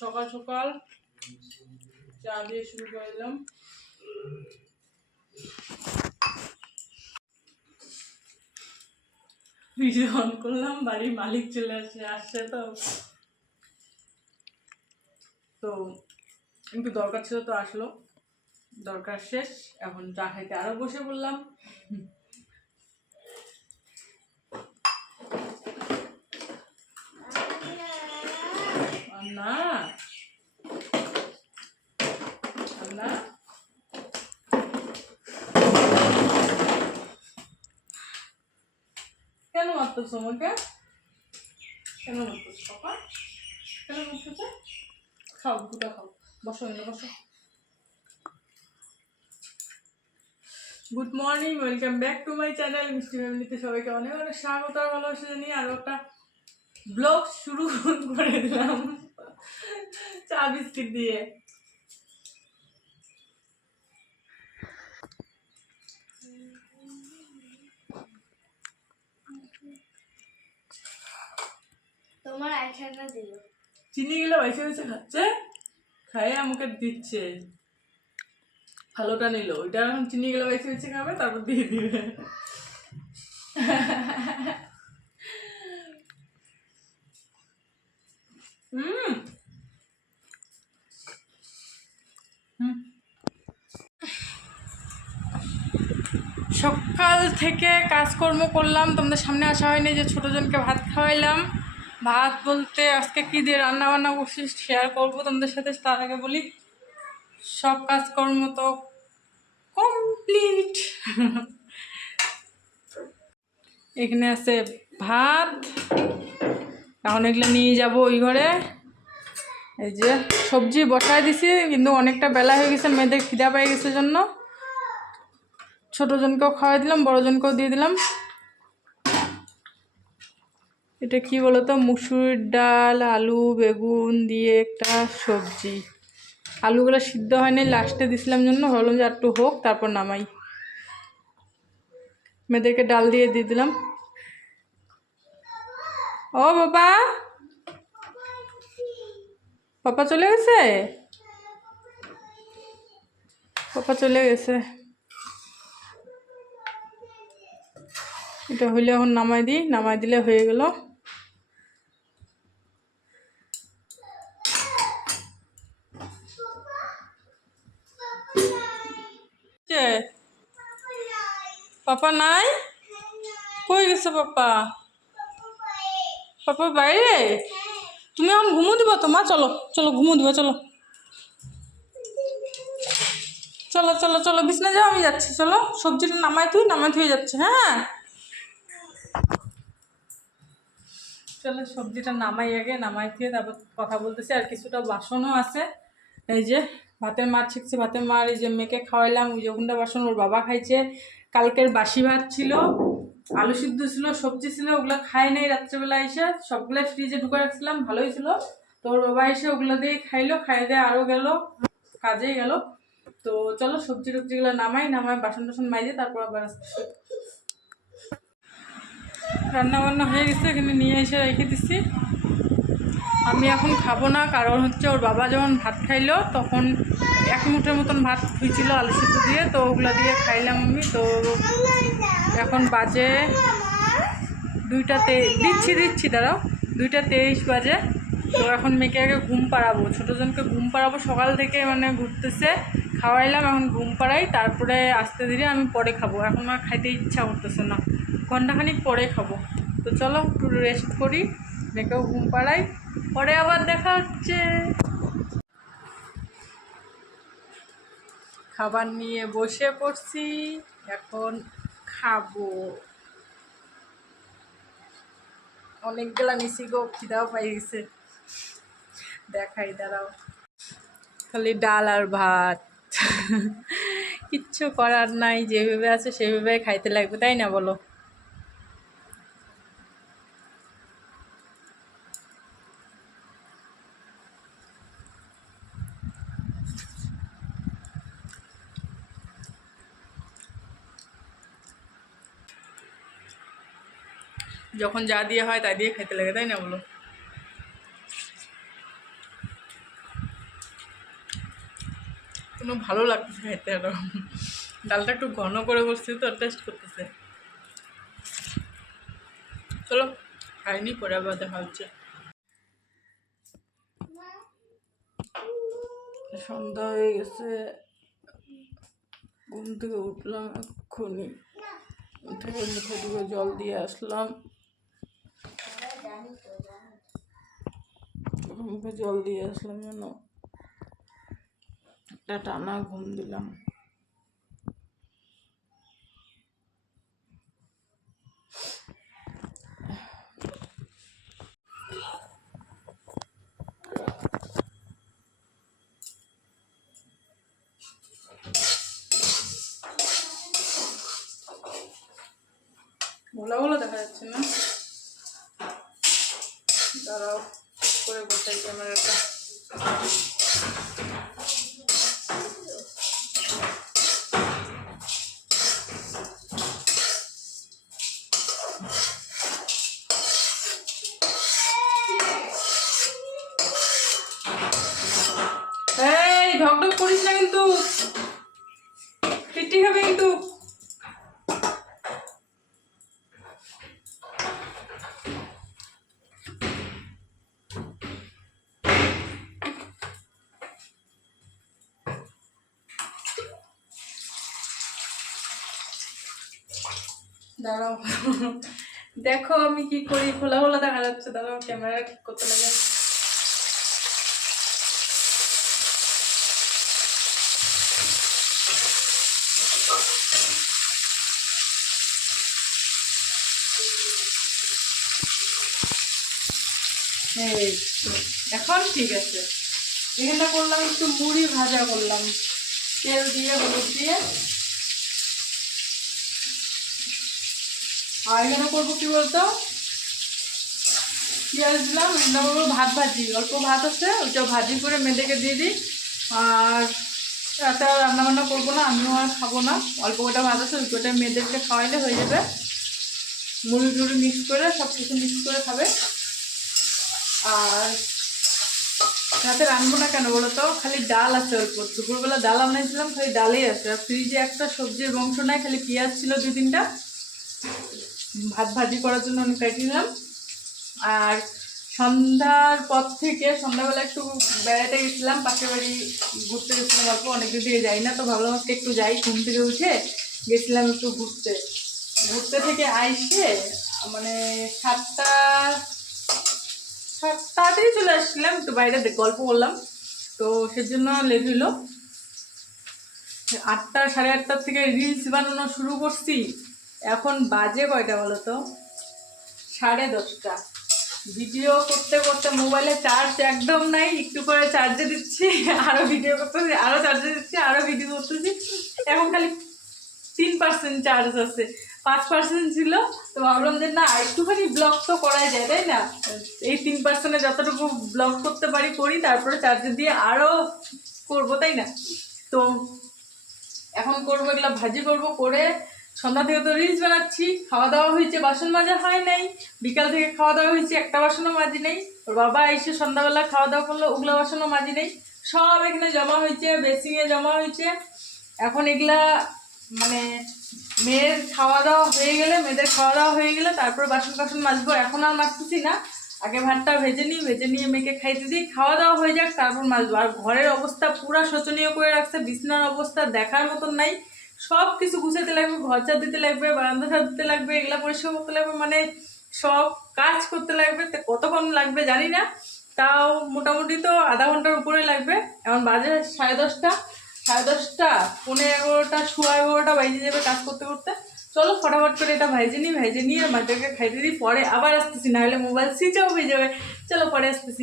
সকাল সকাল চা দিয়ে শুরু করে দিলাম। ভিডিও অন করলাম, বাড়ির মালিক চলে আসছে আসছে তো। তো একটু দরকার ছিল তো আসলো। দরকার শেষ, এখন চা খাইতে আরও বসে পড়লাম না কেন মারতেছ আমাকে? কেন মারতেছ পাপা? কেন খাও খাও। বসো, এনে বসো। Good morning welcome back to my channel মিষ্টি ফ্যামিলিতে সবাইকে অনেক অনেক স্বাগত আর ভালোবাসা জানিয়ে আরও একটা ব্লগ শুরু করে দিলাম। চা বিস্কিট দিয়ে। চিনি গুলো বেছে বেছে খাচ্ছে, খাইয়ে আমাকে দিচ্ছে। ভালোটা নিল, ওইটা এখন চিনি গুলো বেছে বেছে খাবে, তারপর দিয়ে দিবে। হুম। সকাল থেকে কাজকর্ম করলাম, তোমাদের সামনে আসা হয়নি যে ছোটোজনকে ভাত খাওয়াইলাম। ভাত বলতে আজকে কী দিয়ে রান্না বান্না করছি শেয়ার করব তোমাদের সাথে, তার আগে বলি, সব কাজকর্ম তো কমপ্লিট এখানে আছে ভাত, এখন এগুলো নিয়ে যাব ওই ঘরে। এই যে সবজি বসায় দিছি, কিন্তু অনেকটা বেলা হয়ে গেছে, মেয়েদের খিদা পেয়ে গেছে জন্য। ছোটোজনকেও খাওয়াই দিলাম বড়জনকেও দিয়ে দিলাম। এটা কি বলতো? মুসুর ডাল, আলু, বেগুন দিয়ে একটা সবজি। আলুগুলো সিদ্ধ হয়নি লাস্টে দিছিলাম জন্য, ভাবলাম যে একটু হোক, তারপর নামাই। মেয়েদেরকে ডাল দিয়ে দিয়ে দিলাম। ও বাবা! পাপা চলে গেছে? পাপা চলে গেছে। এটা হইলে এখন নামাই দিই, নামাই দিলে হয়ে গেল। পাপা নাই? কই গেছে পাপা? পাপা বাইরে? তুমি এখন ঘুমো দিবা তো, মা, চলো চলো, ঘুমো দিবা, চলো। চলো চলো চলো বিছনা যাও, আমি যাচ্ছি, চলো। সবজিটা নামাই তুই, নামাই থুয়ে যাচ্ছে হ্যাঁ? চলো, সবজিটা নামাই আগে, নামাই থুয়ে তারপর কথা বলতেছি, আর কিছুটা বাসনও আছে। এই যে, ভাতের মার শিখছে ভাতের মার এই যে মেয়েকে খাওয়াইলাম, ওই যে বাসন ওর বাবা খাইছে। কালকের বাসি ভাত ছিল, আলু সিদ্ধ ছিল, সবজি ছিল, ওগুলো খাই নাই রাত্রেবেলা এসে। সবগুলো ফ্রিজে ঢুকে রাখছিলাম, ভালোই ছিল। তো ওর বাবা এসে ওগুলো দিয়ে খাইলো খাই দিয়ে আরও গেল, কাজেই গেল। তো চলো সবজি টবজিগুলো নামাই নামাই বাসন টাসন মাইজে, তারপর আবার রান্না বান্না হয়ে গেছে, এখানে নিয়ে এসে রেখে দিচ্ছি আমি এখন খাব না, কারণ হচ্ছে ওর বাবা যখন ভাত খাইলো, তখন এক মুঠের মতন ভাত হয়েছিল আলু সিদ্ধ দিয়ে, তো ওগুলো দিয়ে খাইলাম আমি। তো এখন বাজে দুইটাতে দিচ্ছি দিচ্ছি, দাঁড়াও, দুইটা তেইশ বাজে। তো এখন মেয়েকে আগে ঘুম পাড়াবো, ছোটোজনকে ঘুম পাড়াবো, সকাল থেকে মানে ঘুরতেছে, খাওয়াইলাম, এখন ঘুম পাড়াই, তারপরে আস্তে ধীরে আমি পরে খাব। এখন আর খাইতে ইচ্ছা করতেছে না, ঘন্টাখানিক পরে খাব। তো চলো, একটু রেস্ট করি। মেয়েকেও ঘুম পাড়াই, পরে আবার দেখা হচ্ছে। খাবার নিয়ে বসে পড়ছি, এখন খাব। অনেকগুলা নিছি গো, খিদাও পাই গেছে। দেখাই, দাঁড়াও। খালি ডাল আর ভাত। কিচ্ছু করার নাই, যেভাবে আছে সেভাবে খাইতে লাগবে, তাই না বলো? যখন যা দিয়ে হয় তা দিয়ে খেতে লাগে, তাই না বলো? কোনো ভালো লাগতেছে খাইতে, আরও। ডালটা একটু ঘন করে বসছি তো টেস্ট করতেছে। চলো, খাইনি, পরে আবার দেখা হচ্ছে। সন্ধ্যা হয়ে গেছে। ঘুম থেকে উঠলাম এক্ষুনি। উঠে মুখে জল দিয়ে আসলাম। জল দিয়ে আসলাম যেন। একটা টানা ঘুম দিলাম। গোলাগুলো দেখা যাচ্ছে না? দাঁড়াও করে বসাই ক্যামেরাটা। এই ঢকঢক করিস না দাঁড়াও। দেখো আমি কি করি, খোলা খোলা দেখা যাচ্ছে, দাঁড়াও ক্যামেরা ঠিক করতে লাগে। এখন ঠিক আছে। এখানে করলাম একটু মুড়ি ভাজা করলাম। তেল দিয়ে, হলুদ দিয়ে। আর এখানে করব কি বলতো? পেঁয়াজ দিলাম করব ভাত ভাজি। অল্প ভাত আছে ওইটা ভাজি করে মেয়েদেরকে দিয়ে দিই। আর রাতে আর রান্না বান্না করব না, আমিও আর খাব না। অল্প কটা ভাত আছে, ওই কটা মেয়েদেরকে খাওয়াইলে হয়ে যাবে। মুড়ি টুড়ি মিক্স করে সব কিছু মিক্স করে খাবে। আর রাতে রানবো না কেন বলো তো খালি ডাল আছে অল্প। দুপুরবেলা ডাল বানাইছিলাম খালি ডালেই আছে। আর ফ্রিজে একটা সবজির বংশ নাই, খালি পেঁয়াজ ছিল দুই তিনটা। ভাত ভাজি করার জন্য কেটে নিলাম আর সন্ধ্যার পর থেকে, সন্ধ্যাবেলা একটু বেড়াতে গেছিলাম, পাশের বাড়ি ঘুরতে গেছিলাম অল্প অনেকদিন থেকে যাই না, তো ভাবলাম আজকে একটু যাই, ঘুম থেকে উঠে গেছিলাম একটু ঘুরতে। ঘুরতে থেকে আইসে মানে সাতটা সাত- তাড়াতাড়ি চলে আসছিলাম, একটু বাইরে গল্প করলাম। তো সেজন্য লেট হইল। আটটা, সাড়ে আটটার থেকে রিলস বানানো শুরু করছি। এখন বাজে কয়টা বলো তো সাড়ে দশটা। ভিডিও করতে করতে মোবাইলে চার্জ একদম নাই, একটু করে চার্জে দিচ্ছি আরও ভিডিও করতেছি আরও চার্জে দিচ্ছি আরও ভিডিও করতেছি। এখন খালি তিন পার্সেন্ট চার্জ আছে। পাঁচ পার্সেন্ট ছিল, তো ভাবলাম যে না, একটুখানি ব্লগ তো করাই যায়, তাই না? এই তিন পার্সেন্টে যতটুকু ব্লগ করতে পারি, করি, তারপরে চার্জে দিয়ে আরও করব, তাই না? তো এখন করব, এগুলো ভাজি করব, করে সন্ধ্যা থেকে তো রিলস বানাচ্ছি খাওয়া দাওয়া হয়েছে, বাসন মাজা হয় নাই। বিকাল থেকে খাওয়া দাওয়া হয়েছে, একটা বাসনও মাজি নেই। ওর বাবা এসে সন্ধ্যাবেলা খাওয়া দাওয়া করল, ওগুলো বাসনও মাজি নেই। সব এখানে জমা হয়েছে বেসিংয়ে জমা হয়েছে। এখন এগুলা মানে মেয়ের খাওয়া দাওয়া হয়ে গেলে, মেয়েদের খাওয়া দাওয়া হয়ে গেলে তারপর বাসন টাসন মাজবো। এখন আর মাজতেছি না। আগে ভাতটা ভেজে নিই, ভেজে নিয়ে মেয়েকে খাইতে দিই। খাওয়া দাওয়া হয়ে যাক, তারপর মাজবো। আর ঘরের অবস্থা পুরা শোচনীয় করে রাখছে, বিছনার অবস্থা দেখার মতন নাই। সব কিছু গুছাতে লাগবে, ঘর ঝাড় দিতে লাগবে, বারান্দা ঝাড় দিতে লাগবে, এগুলা পরিষ্কার করতে লাগবে মানে সব কাজ করতে লাগবে। কতক্ষণ লাগবে জানি না, তাও মোটামুটি তো আধা ঘণ্টার উপরে লাগবে। এখন বাজে সাড়ে দশটা সাড়ে দশটা পনেরো এগারোটা, সোয়া এগারোটা বাইজে যাবে কাজ করতে করতে। চলো ফটাফট করে এটা ভাইজে নিই ভাইজে নিয়ে মাদেরকে খাইতে দিই, পরে আবার আসতেছি না হলে মোবাইল সুইচ অফ হয়ে যাবে। চলো পরে আসতেছি।